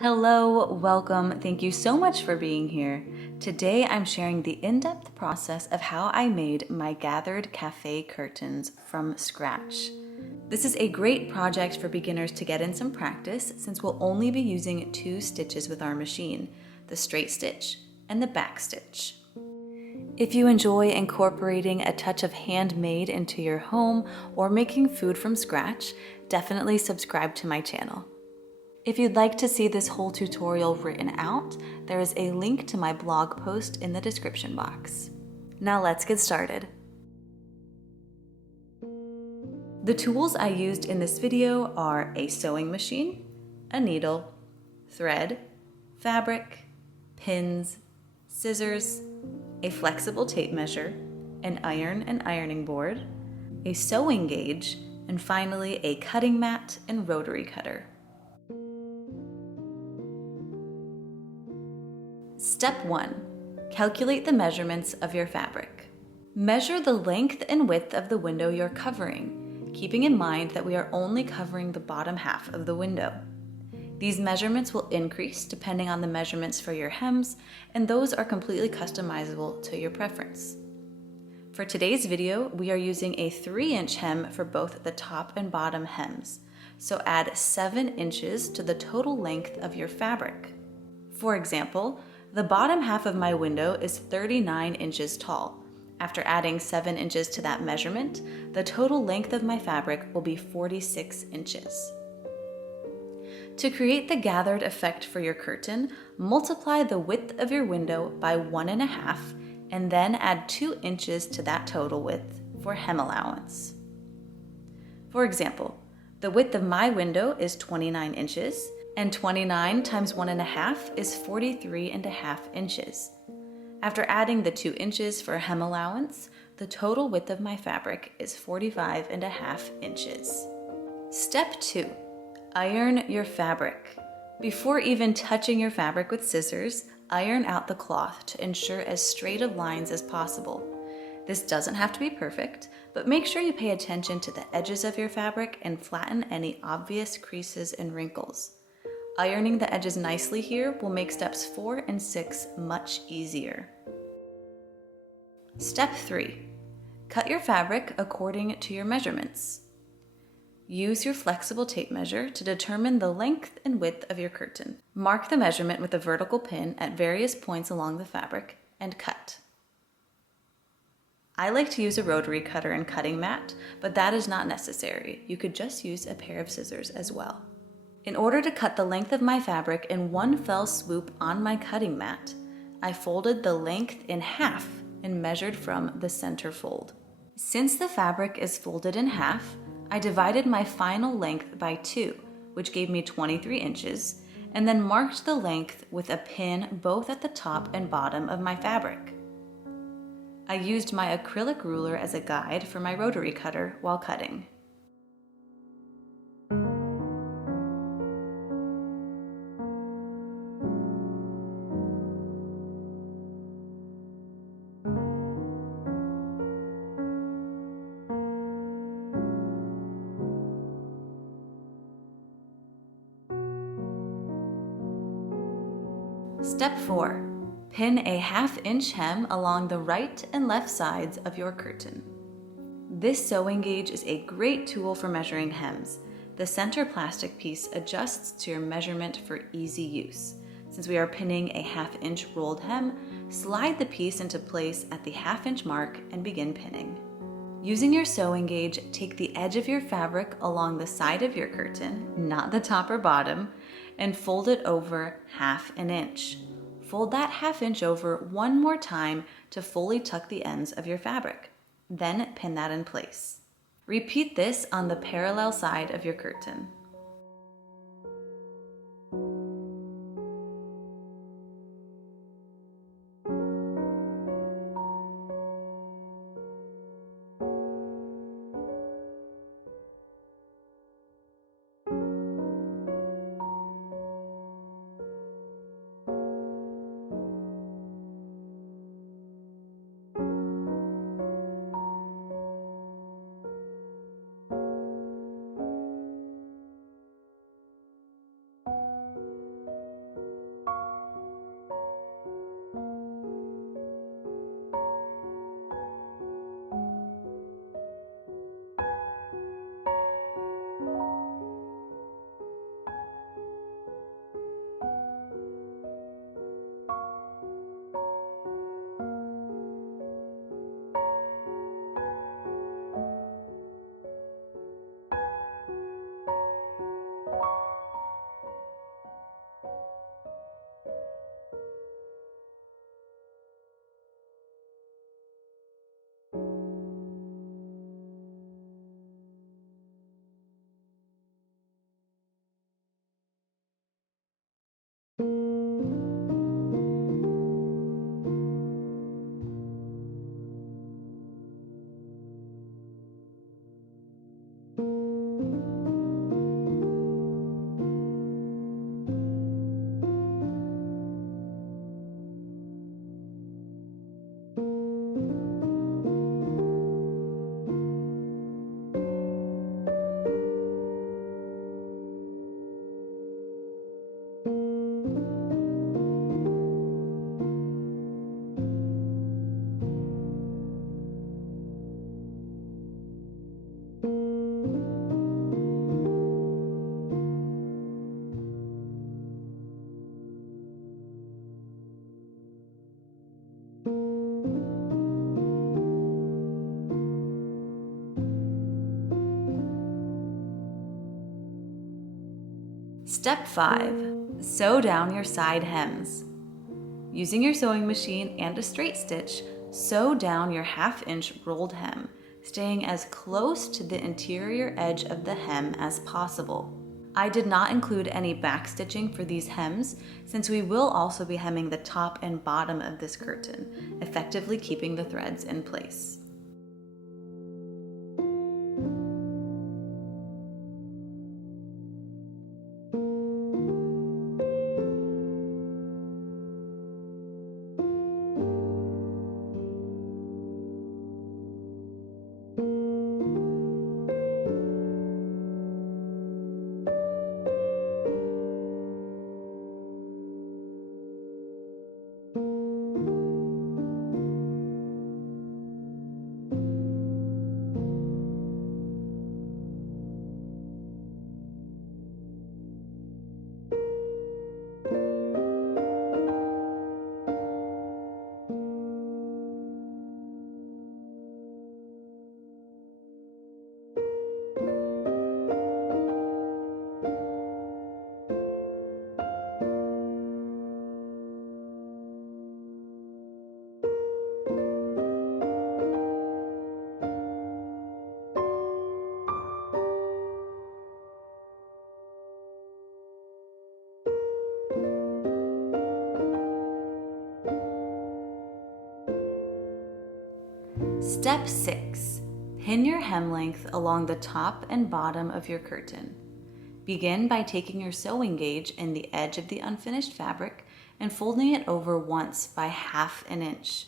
Hello, welcome. Thank you so much for being here. Today I'm sharing the in-depth process of how I made my gathered cafe curtains from scratch. This is a great project for beginners to get in some practice since we'll only be using two stitches with our machine, the straight stitch and the back stitch. If you enjoy incorporating a touch of handmade into your home or making food from scratch, definitely subscribe to my channel. If you'd like to see this whole tutorial written out, there is a link to my blog post in the description box. Now let's get started. The tools I used in this video are a sewing machine, a needle, thread, fabric, pins, scissors, a flexible tape measure, an iron and ironing board, a sewing gauge, and finally a cutting mat and rotary cutter. Step 1. Calculate the measurements of your fabric. Measure the length and width of the window you're covering, keeping in mind that we are only covering the bottom half of the window. These measurements will increase depending on the measurements for your hems, and those are completely customizable to your preference. For today's video, we are using a 3-inch hem for both the top and bottom hems, so add 7 inches to the total length of your fabric. For example, the bottom half of my window is 39 inches tall. After adding 7 inches to that measurement, the total length of my fabric will be 46 inches. To create the gathered effect for your curtain, multiply the width of your window by 1.5 and then add 2 inches to that total width for hem allowance. For example, the width of my window is 29 inches, and 29 times 1.5 is 43.5 inches. After adding the 2 inches for hem allowance, the total width of my fabric is 45.5 inches. Step 2. Iron your fabric. Before even touching your fabric with scissors, iron out the cloth to ensure as straight of lines as possible. This doesn't have to be perfect, but make sure you pay attention to the edges of your fabric and flatten any obvious creases and wrinkles. Ironing the edges nicely here will make steps 4 and 6 much easier. Step 3. Cut your fabric according to your measurements. Use your flexible tape measure to determine the length and width of your curtain. Mark the measurement with a vertical pin at various points along the fabric and cut. I like to use a rotary cutter and cutting mat, but that is not necessary. You could just use a pair of scissors as well. In order to cut the length of my fabric in one fell swoop on my cutting mat, I folded the length in half and measured from the center fold. Since the fabric is folded in half, I divided my final length by 2, which gave me 23 inches, and then marked the length with a pin both at the top and bottom of my fabric. I used my acrylic ruler as a guide for my rotary cutter while cutting. Step 4. Pin a 1/2 inch hem along the right and left sides of your curtain. This sewing gauge is a great tool for measuring hems. The center plastic piece adjusts to your measurement for easy use. Since we are pinning a 1/2 inch rolled hem, slide the piece into place at the 1/2 inch mark and begin pinning. Using your sewing gauge, take the edge of your fabric along the side of your curtain, not the top or bottom, and fold it over 1/2 inch. Fold that 1/2 inch over one more time to fully tuck the ends of your fabric. Then pin that in place. Repeat this on the parallel side of your curtain. Step 5. Sew down your side hems. Using your sewing machine and a straight stitch, sew down your 1/2 inch rolled hem, staying as close to the interior edge of the hem as possible. I did not include any back stitching for these hems since we will also be hemming the top and bottom of this curtain, effectively keeping the threads in place. Step 6. Pin your hem length along the top and bottom of your curtain. Begin by taking your sewing gauge in the edge of the unfinished fabric and folding it over once by 1/2 inch.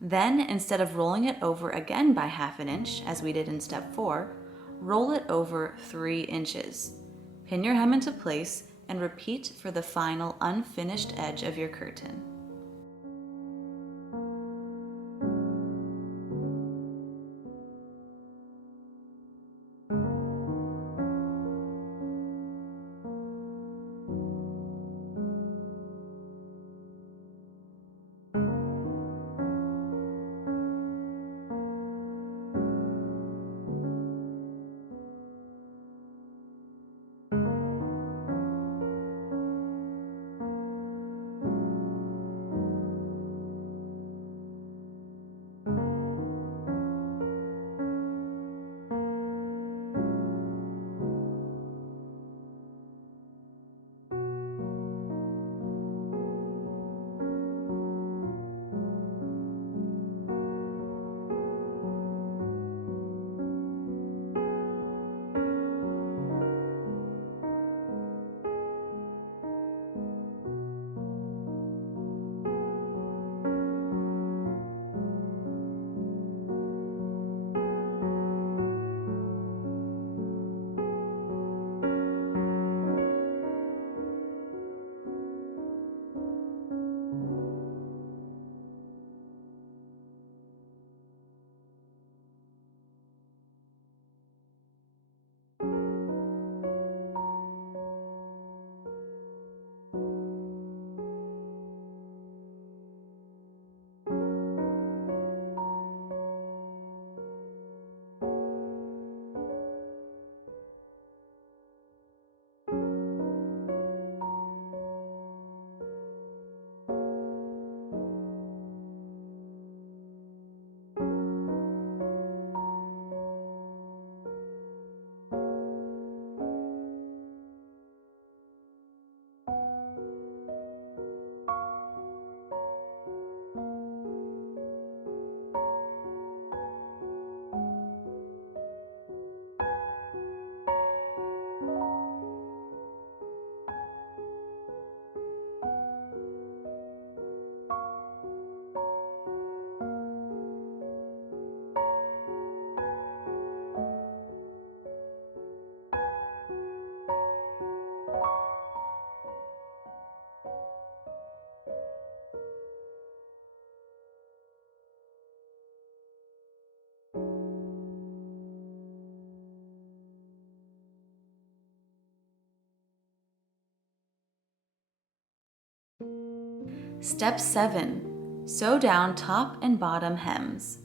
Then, instead of rolling it over again by 1/2 inch, as we did in step 4, roll it over 3 inches. Pin your hem into place and repeat for the final unfinished edge of your curtain. Step 7. Sew down top and bottom hems.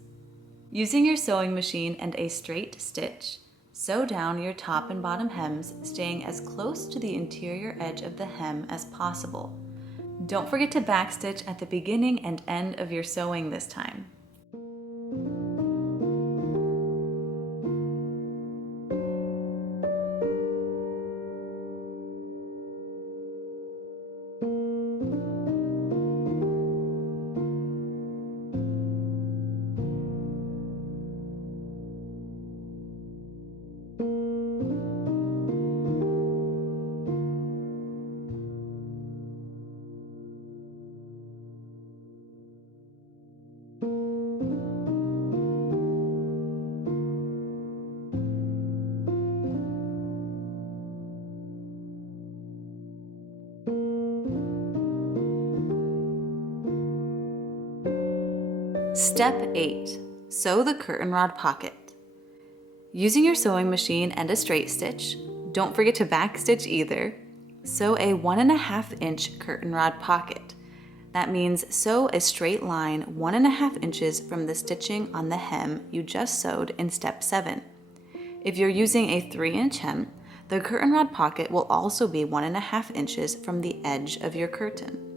Using your sewing machine and a straight stitch, Sew down your top and bottom hems, staying as close to the interior edge of the hem as possible. Don't forget to backstitch at the beginning and end of your sewing this time. Step 8. Sew the curtain rod pocket. Using your sewing machine and a straight stitch, don't forget to backstitch either, sew a 1.5 inch curtain rod pocket. That means sew a straight line 1.5 inches from the stitching on the hem you just sewed in step 7. If you're using a 3-inch hem, the curtain rod pocket will also be 1.5 inches from the edge of your curtain.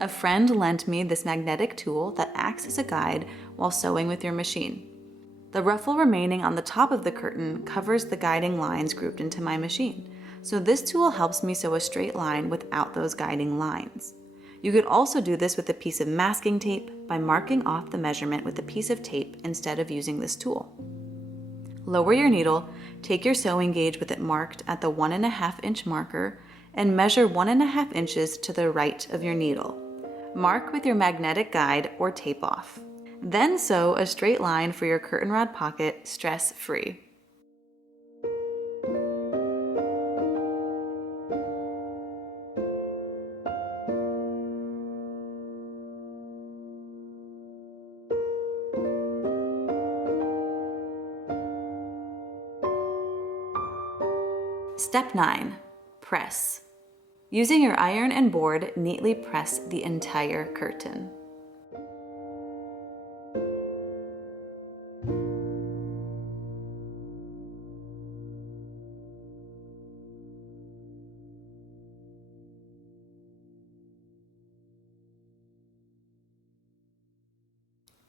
A friend lent me this magnetic tool that acts as a guide while sewing with your machine. The ruffle remaining on the top of the curtain covers the guiding lines grouped into my machine, so this tool helps me sew a straight line without those guiding lines. You could also do this with a piece of masking tape by marking off the measurement with a piece of tape instead of using this tool. Lower your needle, take your sewing gauge with it marked at the 1.5 inch marker, and measure 1.5 inches to the right of your needle. Mark with your magnetic guide or tape off. Then sew a straight line for your curtain rod pocket stress-free. Step 9. Press. Using your iron and board, neatly press the entire curtain.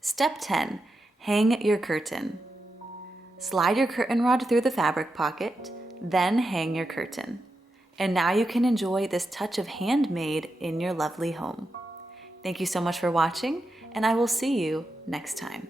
Step 10. Hang your curtain. Slide your curtain rod through the fabric pocket, then hang your curtain. And now you can enjoy this touch of handmade in your lovely home. Thank you so much for watching, and I will see you next time.